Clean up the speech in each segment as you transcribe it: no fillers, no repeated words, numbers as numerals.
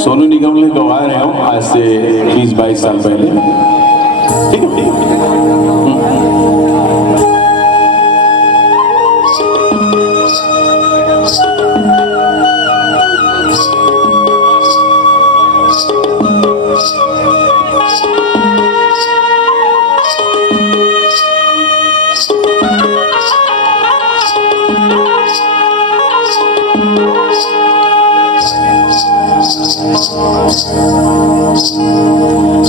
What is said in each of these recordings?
सोनू निगम ने गवा रहे हूँ आज से 20-22 साल पहले। ठीक है, ठीक है।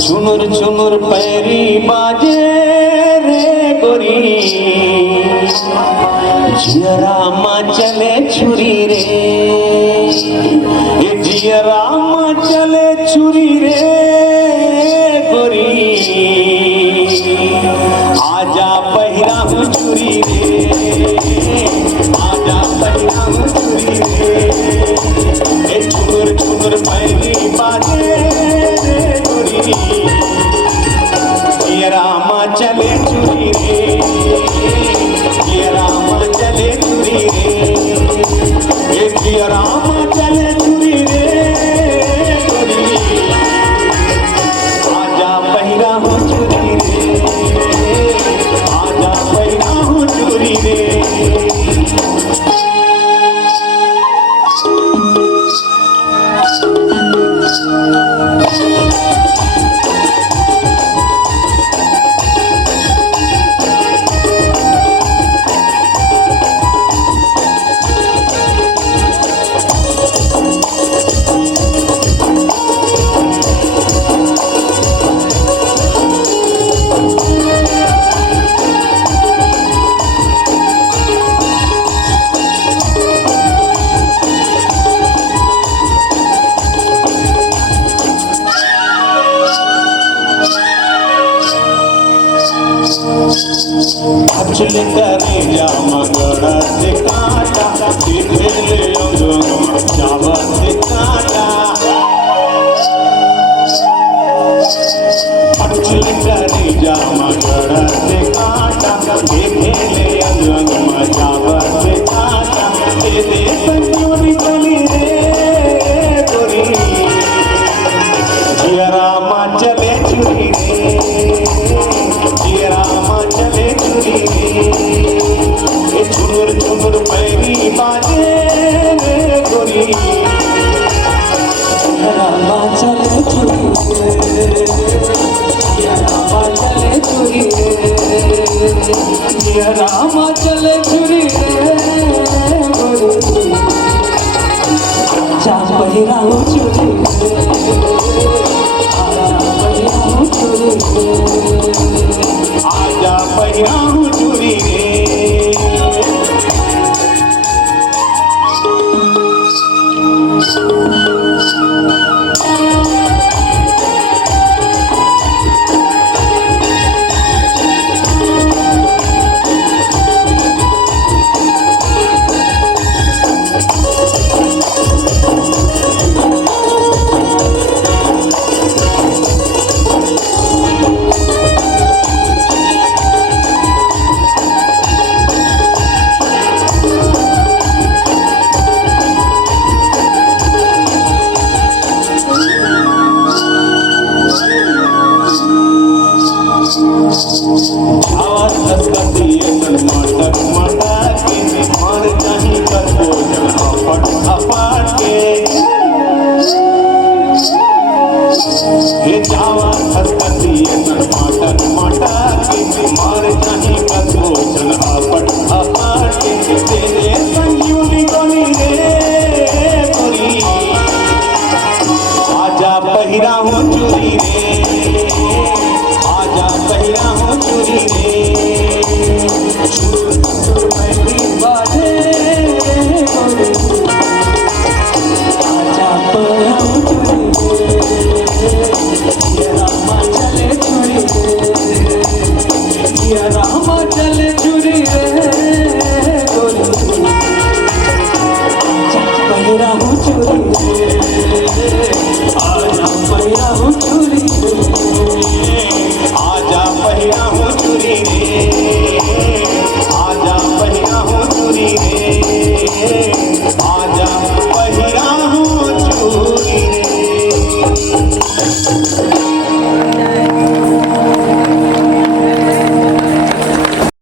चुनुर चुनुर पैरी बाजे रे गोरी, जियरा माँ चले छुरी रे, ये जियरा माँ चले छुरी रे गोरी, आजा पहिरा हूँ छुरी रे, आजा पहिरा हूँ छुरी रे, ये चुनुर चुनुर पैरी बाजे ये रामा चले चुरी रे, ये रामा चले चुरी रे, ये रामा चले चुरी रे, आजा पहिरा हो चुरी रे, आजा पहिरा हो चुरी रे। अचल करे जामा गड़ा से काटा, ले जावा से काटा, अचल करे जामा गड़ा से काटा, ले जावा से काटा, दे दे संजोरी बनी रे गोरी, जिया रामा चले चुरी रे, जिया रामा चले चुरी रे, ये चुनुर चुनुर पैरी बाजे रे गोरी, जिया रामा चले चुरी रे, जिया रामा चले चुरी रे, जिया रामा चले चुरी रे गोरी, आजा पहिरा हो चुरी रे, आजा पहिरा हो चुरी रे, आजा पहिरा हो चुरी रे। आवाज हंसती है मटक मटक के, मार चाही कर भोजन अपट अपट के, ये आवाज हंसती है मटक मटक के, मार चाही कर भोजन अपट अपट के, तेरे संयूली बनी रे गोरी, आजा पहिरा हो चुरी रे,